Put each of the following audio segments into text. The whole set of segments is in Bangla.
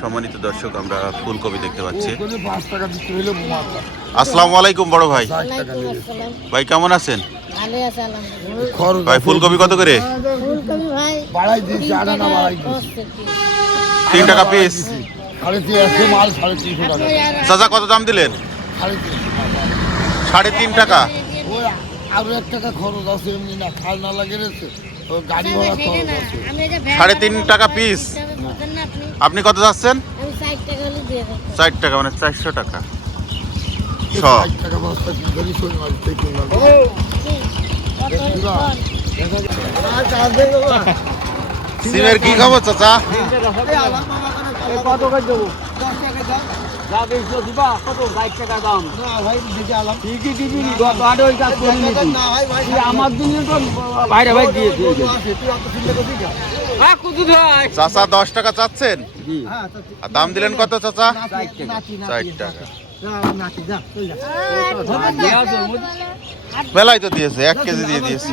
সম্মানিত দর্শক আমরা ফুলকপি দেখতে পাচ্ছি। আসসালামু আলাইকুম বড় ভাই। ভাই কেমন আছেন? ভাই ফুলকপি কত করে? তিন টাকা পিস চাচা কত দাম দিলেন? সাড়ে তিন টাকা? ওই আরও এক টাকা খরচ আছে এমনি না খাল না লাগে গাড়ি ভাড়া খরচ আছে। আমি এই যে ভ্যান সাড়ে তিন টাকা পিস। আপনি? আপনি কত যাচ্ছেন? আমি ষাট টাকা হলে দিয়ে দেবো। ষাট টাকা মানে চারশো টাকা। ছ? সিমের কি খবর চাচা? কত কাজ দেবো? ষাট টাকা। হ্যাঁ। চাচা, দশ টাকা চাচ্ছেন আর দাম দিলেন কত, চাচা ষাট টাকা। বেলায় তো দিয়েছে, এক কেজি দিয়ে দিয়েছে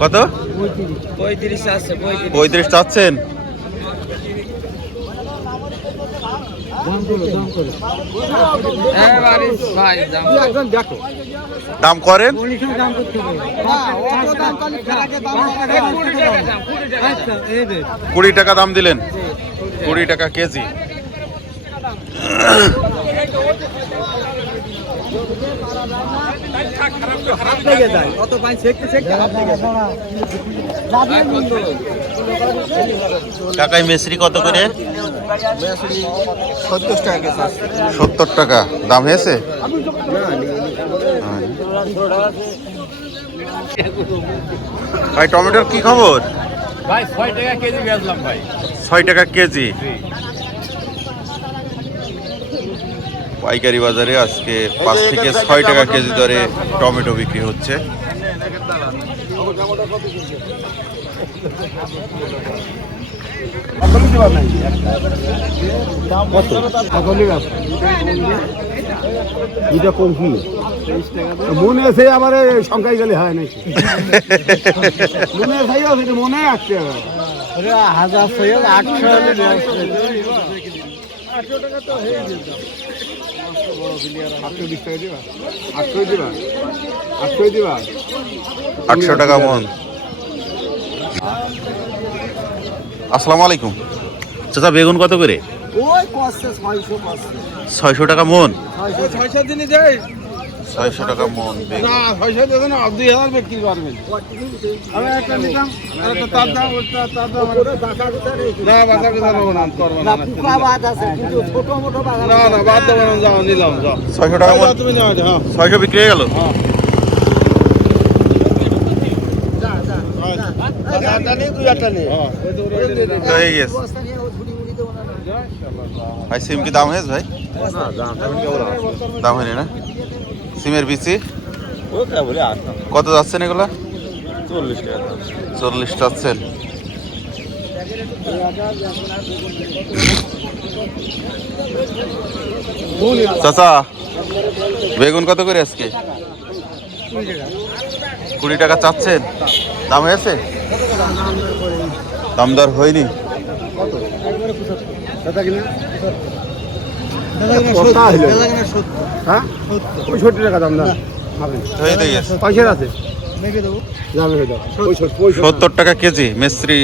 কত? পঁয়ত্রিশ চাচ্ছেন? দাম করেন? কুড়ি টাকা দাম দিলেন। কুড়ি টাকা কেজি। হাত লেগে টাকায় মেসরি কত করে? সত্তর টাকা। সত্তর টাকা দাম হয়েছে? ভাই টমেটোর কি খবর? ভাই ছয় টাকা কেজি বেচলাম ভাই। ছয় টাকা কেজি। পাইকারি বাজারে আজকে পাঁচ থেকে ছয় টাকা কেজি দরে টমেটো বিক্রি হচ্ছে। এটা কম কি? মনে আছে আবার সংখ্যায় গেলে হয় নাকি? মনে আছে মনে আছে। হাজার ছয় আটশো আটশো টাকা মন। আসসালামু আলাইকুম। চাচা বেগুন কত করে? ছয়শো টাকা মন। ছয়শো দিনই দেয়। ছয়শো টাকা মন ছয়শো দেবে না দুই হাজার বিক্রি করবেন আমি একটা নিতাম একটা তার দাম তার দাম না বাজার কথা নেব না করব না না। না বাদ দেবো না যাও নিলাম যাও। ছয়শো টাকা তুমি নাও হ্যাঁ। ছয়শো বিক্রি হয়ে গেল? হয়ে। ভাই সিম কি দাম হয়েছে ভাই? দাম হয়নি না? সিমের বিচি কত যাচ্ছেন এগুলা? চল্লিশ যাচ্ছেন। চাচা বেগুন কত করে আজকে? কুড়ি টাকা চাচ্ছেন। দাম হয়েছে? দাম হ্যাঁ? পঁয়ষট্টি টাকা দাম না? আছে? সত্তর। টাকা কেজি মিস্ত্রি।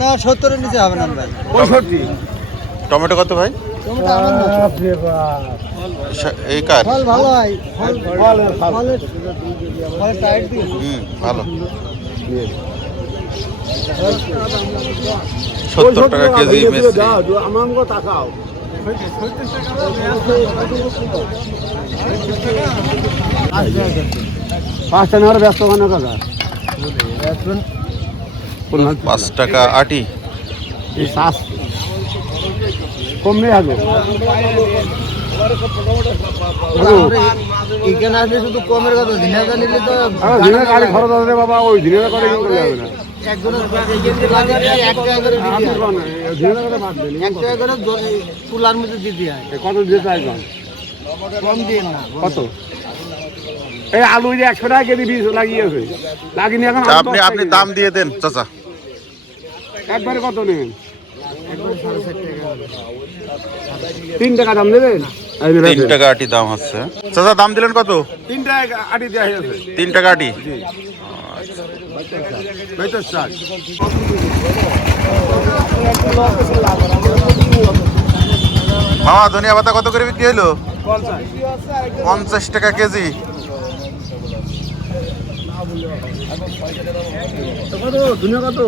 না সত্তরের নিচে হবে না পঁয়ষট্টি। টমেটো কত ভাই? এই কার? ভালো ফল ফলের ফলের টাইট দিয়ে। হুম ভালো। সত্তর টাকা কেজি মিস্ত্রি আমার তাকাও। পাঁচটা নেওয়ার ব্যস্ত কেন কথা? পাঁচ টাকা আটি। কমে হবে এখানে আসলে শুধু কমের কথা দিনে নিলে তো গাড়ি খরচ আছে বাবা ওই দিনের করে কিন্তু যাবে না। তুলার মধ্যে দিতে হয়। কত দিতে কম দিয়ে না কত? এই আলু যে একশো টাকা কেজি বীজ লাগিয়েছে লাগিনি এখন আপনি আপনি দাম দিয়ে দেন চাচা। একবারে কত নেবেন। তিন টাকা দাম দেবেন তিন টাকা আটি দাম হচ্ছে। চাচা দাম দিলেন কত? তিন টাকা আটি দেওয়া হয়েছে। তিন টাকা আটি? বেতর শাক মামা ধনিয়া পাতা কত করে বিক্রি হলো পঞ্চাশ টাকা কেজি। ধনিয়া কত?